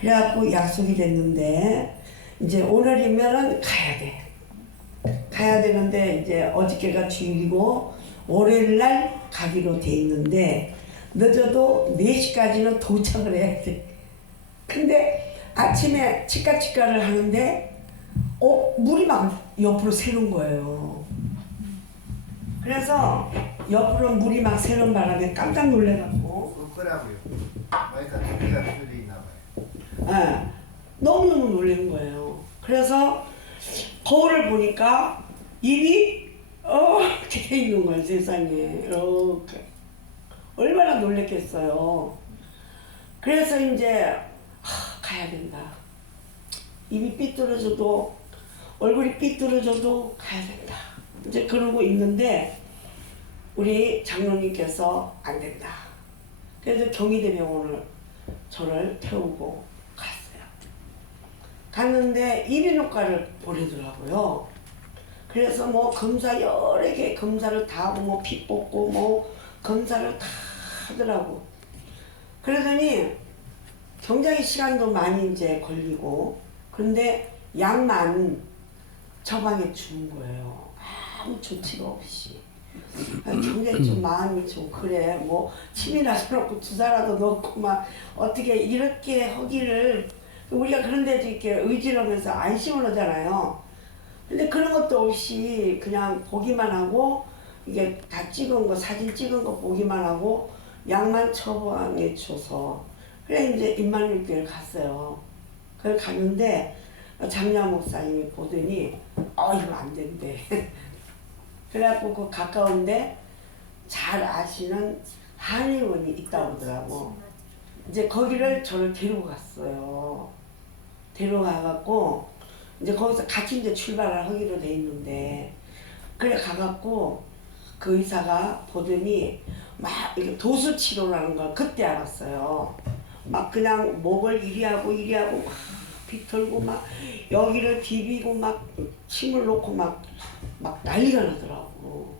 그래갖고 약속이 됐는데 이제 오늘이면은 가야 돼. 가야 되는데 이제 어저께가 주일이고 월요일 날 가기로 돼 있는데 늦어도 4시까지는 도착을 해야 돼. 근데 아침에 치카치카를 하는데 물이 막 옆으로 새는 거예요. 그래서 옆으로 물이 막 새는 바람에 깜짝 놀래갖고 거라고요. 그러니까 두께가 틀리나 봐요. 너무너무 놀란 거예요. 그래서 거울을 보니까 입이 이렇게 돼 있는 거예요. 세상에 이렇게. 얼마나 놀랬겠어요. 그래서 이제 가야 된다. 입이 삐뚤어져도 얼굴이 삐뚤어져도 가야 된다. 이제 그러고 있는데 우리 장로님께서 안 된다. 그래서 경희대병원을 저를 태우고 갔어요. 갔는데 이비인후과를 보내더라고요. 그래서 뭐 검사 여러 개 검사를 다 하고 뭐 피 뽑고 뭐 검사를 다 하더라고. 그러더니 굉장히 시간도 많이 이제 걸리고 그런데 약만 처방해 주는 거예요. 아무 조치가 없이. 굉장히 좀 마음이 좀 그래. 뭐 침이라도 넣고 주사라도 넣고 막 어떻게 이렇게 하기를 우리가 그런데도 이렇게 의지하면서 안심을 하잖아요. 근데 그런 것도 없이 그냥 보기만 하고 이게 다 찍은 거 사진 찍은 거 보기만 하고 약만 처방해 줘서 그래 이제 임마누엘교회를 갔어요. 그걸 갔는데 장로아 목사님이 보더니 이거 안 된대. 그래갖고 그 가까운데 잘 아시는 한의원이 있다고 그러더라고. 이제 거기를 저를 데리고 갔어요. 데려가갖고 이제 거기서 같이 이제 출발을 하기로 돼 있는데 그래 가갖고 그 의사가 보더니 막 이렇게 도수 치료라는 걸 그때 알았어요. 막 그냥 목을 이리 하고 막 비틀고 막 여기를 비비고 막 침을 놓고 막 난리가 나더라고.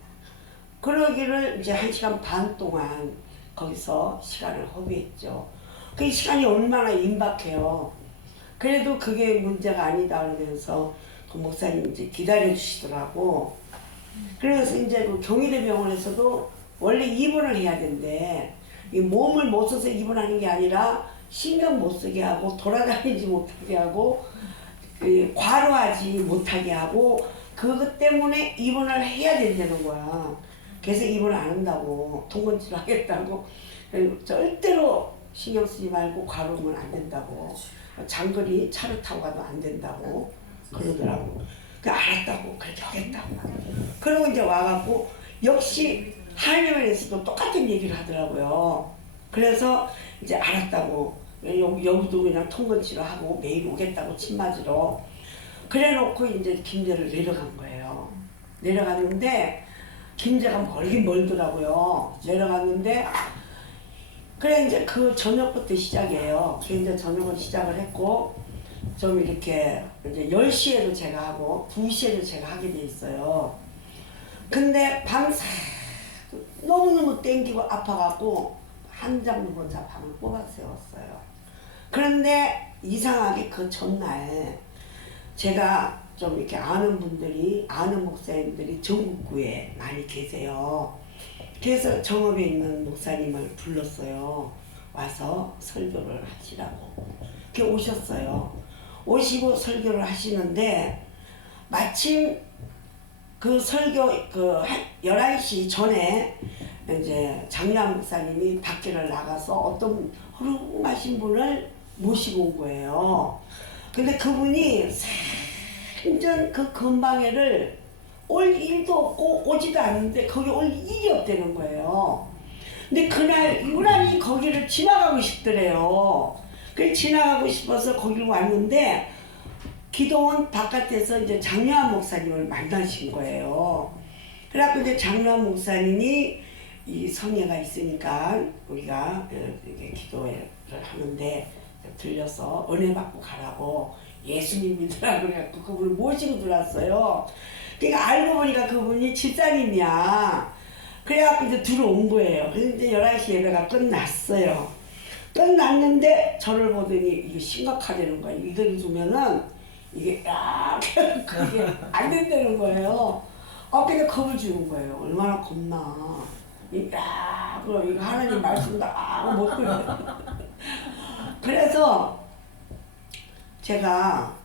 그러기를 이제 1시간 반 동안 거기서 시간을 허비했죠. 그 시간이 얼마나 임박해요. 그래도 그게 문제가 아니다 그러면서 그 목사님 이제 기다려 주시더라고. 그래서 이제 그 경희대병원에서도 원래 입원을 해야 된대. 이 몸을 못 써서 입원하는 게 아니라 신경 못 쓰게 하고 돌아다니지 못하게 하고 과로하지 못하게 하고 그것 때문에 입원을 해야 된다는 거야. 그래서 입원을 안 한다고 통건치료 하겠다고 절대로 신경 쓰지 말고 과로하면 안 된다고 장거리 차를 타고 가도 안 된다고 그러더라고. 알았다고 그렇게 하겠다고. 그러고 이제 와갖고 역시 한의원에서도 똑같은 얘기를 하더라고요. 그래서 이제 알았다고 여기도 그냥 통건치료 하고 매일 오겠다고 침 맞으러 그래 놓고 이제 김제를 내려간 거예요. 내려갔는데 김제가 멀긴 멀더라고요. 내려갔는데 그래 이제 그 저녁부터 시작이에요. 그래 이제 저녁을 시작을 했고 좀 이렇게 이제 10시에도 제가 하고 2시에도 제가 하게 돼 있어요. 근데 밤새 너무너무 땡기고 아파갖고 한 장도 혼자 밤을 꼬박 세웠어요. 그런데 이상하게 그 전날 제가 좀 이렇게 아는 분들이 아는 목사님들이 전국구에 많이 계세요. 그래서 정읍에 있는 목사님을 불렀어요. 와서 설교를 하시라고. 이렇게 오셨어요. 오시고 설교를 하시는데 마침 그 설교 11시 전에 이제 장로아 목사님이 밖에를 나가서 어떤 훌륭하신 분을 모시고 온 거예요. 근데 그분이 생전 그 근방에를 올 일도 없고 오지도 않는데 거기 올 일이 없다는 거예요. 근데 그날 유난히 거기를 지나가고 싶더래요. 그래서 지나가고 싶어서 거기로 왔는데 기도원 바깥에서 이제 장로아 목사님을 만나신 거예요. 그래갖고 이제 장로아 목사님이 이 성회가 있으니까 우리가 이렇게 기도를 하는데 들려서 은혜 받고 가라고 예수님 믿으라고 그래갖고 그분을 모시고 들어왔어요. 그러니까 알고 보니까 그분이 집사님이야. 그래갖고 이제 들어온 거예요. 그래서 이제 11시 예배가 끝났어요. 끝났는데 저를 보더니 이게 심각하다는 거예요. 이대로 두면은 이게 야 그게 안 된다는 거예요. 그냥 겁을 주는 거예요. 얼마나 겁나. 야 그럼 이거 하나님 말씀다 못 들어. 그래서 제가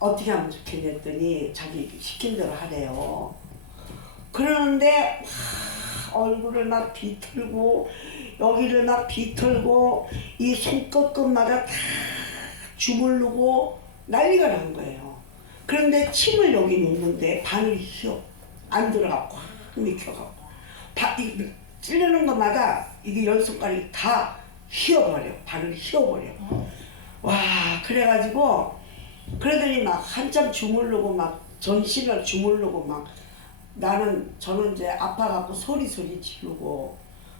어떻게 하면 좋겠냐 했더니 자기 시킨 대로 하래요. 그러는데 얼굴을 막 비틀고 여기를 막 비틀고 이 손끝끝마다 다 주물르고 난리가 난 거예요. 그런데 침을 여기 놓는데 바늘이 휘어 안 들어가고 확 mik혀가고 찌르는 것마다 이게 열 손가락이 다 휘어버려. 바늘이 휘어버려. 와 그래가지고 그러더니 막 한참 주물르고 막 전신을 주물르고 막 저는 이제 아파갖고 소리 지르고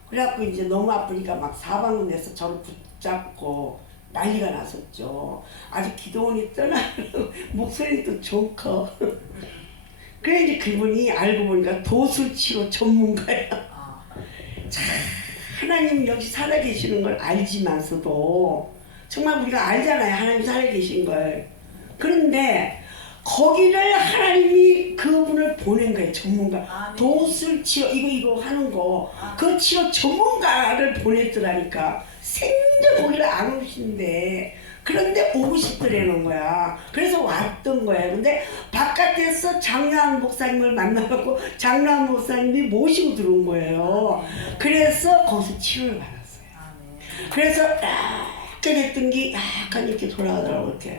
그래갖고 이제 너무 아프니까 막 사방을 내서 저를 붙잡고 난리가 났었죠. 아직 기도원이 떠나고 목소리도 좀 커. 그래 이제 그분이 알고 보니까 도술치료 전문가야. 참 하나님 여기 살아계시는 걸 알지만서도 정말 우리가 알잖아요. 하나님 살아계신 걸. 그런데 거기를 하나님이 그분을 보낸 거예요. 전문가. 도술치료 이거 하는 거. 그 치료 전문가를 보냈더라니까. 생전 거기를 안 오신대. 그런데 오고 싶더라는 거야. 그래서 왔던 거예요. 근데 바깥에서 장로한 목사님을 만나갖고 장로한 목사님이 모시고 들어온 거예요. 그래서 거기서 치료를 받았어요. 그래서 약간 했던 게 약간 이렇게 돌아가더라고 이렇게.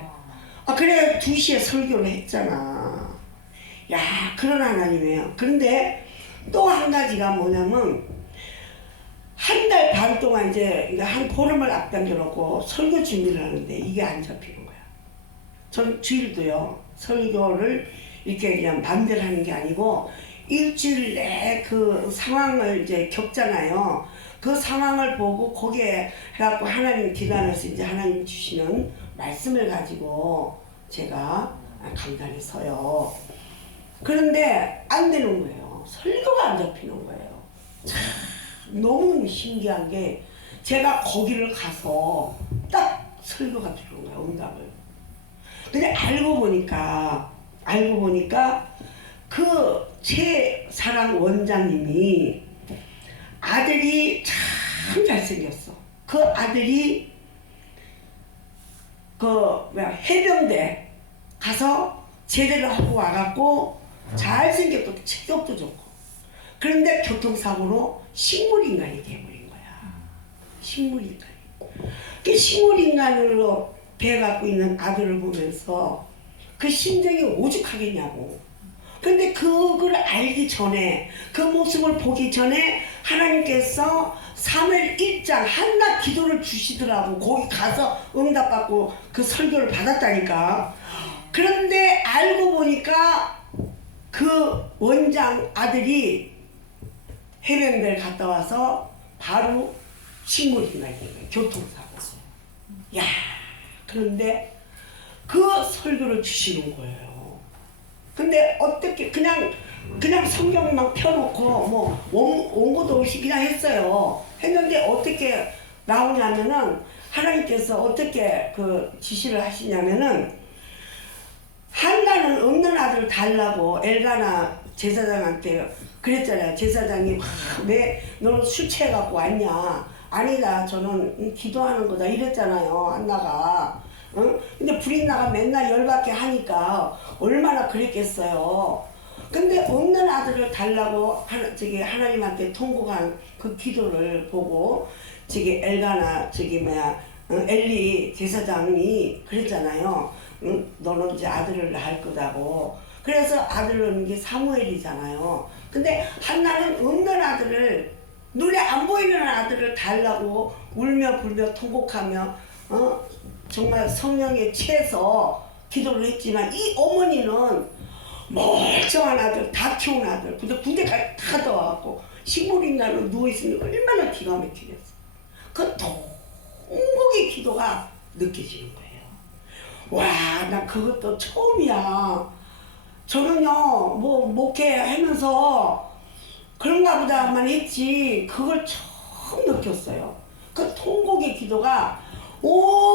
그래 2시에 설교를 했잖아. 야 그런 하나님이에요. 그런데 또 한 가지가 뭐냐면 한 달 반 동안 이제 한 보름을 앞당겨 놓고 설교 준비를 하는데 이게 안 잡히는 거야. 전 주일도요 설교를 이렇게 그냥 맘대로 하는 게 아니고 일주일 내 그 상황을 이제 겪잖아요. 그 상황을 보고 거기에 해갖고 하나님 기도하면서 이제 하나님 주시는 말씀을 가지고 제가 강단에 서요. 그런데 안 되는 거예요. 설교가 안 잡히는 거예요. 참 너무 신기한 게 제가 거기를 가서 딱 설교가 들어온 거예요. 응답을. 근데 알고 보니까 그 제 사랑 원장님이 아들이 참 잘생겼어. 그 아들이 해병대 가서 제대를 하고 와갖고 잘생겼고 체격도 좋고 그런데 교통사고로 식물인간이 돼버린 거야. 식물인간이. 그 식물인간으로 돼갖고 있는 아들을 보면서 그 심정이 오죽하겠냐고. 근데 그걸 알기 전에 그 모습을 보기 전에 하나님께서 사무엘 1장 한나 기도를 주시더라고. 거기 가서 응답받고 그 설교를 받았다니까. 그런데 알고 보니까 그 원장 아들이 해병대를 갔다 와서 바로 식물인간이 된 거예요. 교통사고. 야 그런데 그 설교를 주시는 거예요. 근데 어떻게 그냥 성경만 펴놓고 뭐 원고도 없이 그냥 했는데 어떻게 나오냐면은 하나님께서 어떻게 그 지시를 하시냐면은 한나는 없는 아들을 달라고 엘가나 제사장한테 그랬잖아요. 제사장이 왜 너는 술 취해갖고 왔냐. 아니다 저는 기도하는 거다 이랬잖아요. 한나가. 응? 근데 불인나가 맨날 열받게 하니까 얼마나 그랬겠어요. 근데 없는 아들을 달라고 하나님한테 통곡한 그 기도를 보고 엘가나 엘리 제사장이 그랬잖아요. 응? 너는 이제 아들을 낳을 거다고. 그래서 아들을 낳은 게 사무엘이잖아요. 근데 한나는 없는 아들을 눈에 안 보이는 아들을 달라고 울며 불며 통곡하며 정말 성령에 취해서 기도를 했지만 이 어머니는 멀쩡한 아들 다 키운 아들 근데 군대까지 다 더와갖고 식물인간으로 누워있으니 얼마나 기가 막히겠어. 그 통곡의 기도가 느껴지는 거예요. 와, 나 그것도 처음이야. 저는요 뭐 목회하면서 그런가 보다만 했지 그걸 처음 느꼈어요. 그 통곡의 기도가 온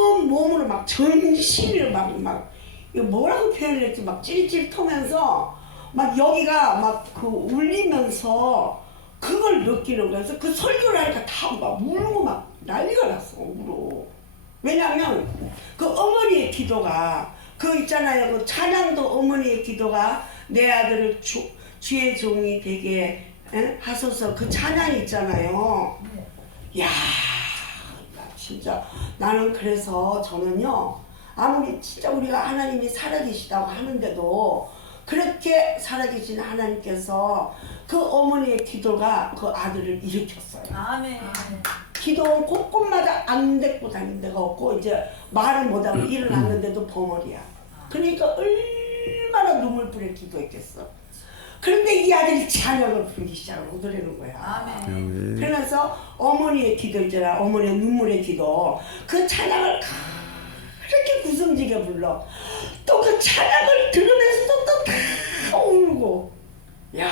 막 전신을 막 이거 뭐라고 표현을 했지? 막 찌릿찌릿하면서 막 여기가 막 그 울리면서 그걸 느끼는 거예요. 그래서 그 설교를 하니까 다 막 울고 막 난리가 났어. 울어. 왜냐면 그 어머니의 기도가 그 있잖아요. 그 찬양도 어머니의 기도가 내 아들을 주의 종이 되게 하소서 그 찬양이 있잖아요. 야 진짜 나는 그래서 저는요 아무리 진짜 우리가 하나님이 살아계시다고 하는데도 그렇게 살아계신 하나님께서 그 어머니의 기도가 그 아들을 일으켰어요. 아멘. 기도원 곳곳마다 안 데리고 다닌 데가 없고 이제 말을 못하고 일어났는데도 버머리야. 그러니까 얼마나 눈물불에 기도했겠어. 그런데 이 아들이 찬양을 부르기 시작하더라는 거야. 아멘. 그러면서 어머니의 기도 있잖아. 어머니의 눈물의 기도. 그 찬양을 그렇게 구성지게 불러. 또 그 찬양을 들으면서도 또 다 울고. 야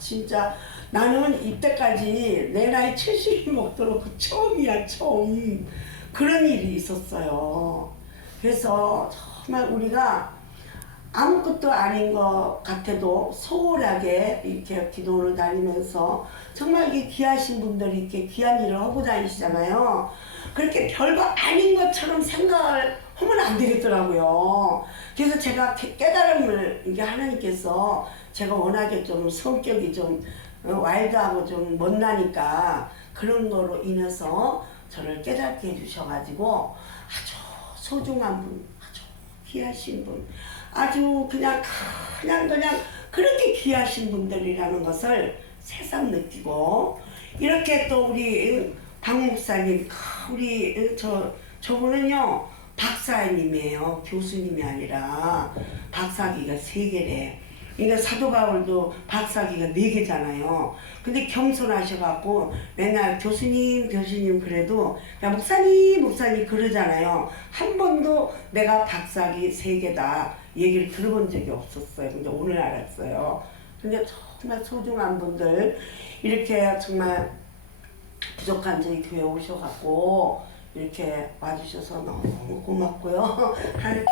진짜 나는 이때까지 내 나이 70이 먹도록 그 처음이야 처음. 그런 일이 있었어요. 그래서 정말 우리가 아무것도 아닌 것 같아도 소홀하게 이렇게 기도를 다니면서 정말 이게 귀하신 분들이 이렇게 귀한 일을 하고 다니시잖아요. 그렇게 별거 아닌 것처럼 생각을 하면 안 되겠더라고요. 그래서 제가 깨달음을 이게 하나님께서 제가 워낙에 좀 성격이 좀 와일드하고 좀 못나니까 그런 거로 인해서 저를 깨닫게 해주셔가지고 아주 소중한 분, 아주 귀하신 분, 아주 그냥 그렇게 귀하신 분들이라는 것을 새삼 느끼고 이렇게 또 우리 박 목사님 우리 저분은요 박사님이에요. 교수님이 아니라 박사기가 3개래. 그러니까 사도 바울도 박사기가 4개잖아요. 근데 겸손하셔갖고 맨날 교수님 그래도 야 목사님 그러잖아요. 한 번도 내가 박사기 3개다 얘기를 들어본 적이 없었어요. 근데 오늘 알았어요. 근데 정말 소중한 분들 이렇게 정말 부족한 저희 교회 오셔갖고 이렇게 와주셔서 너무 고맙고요. 하나님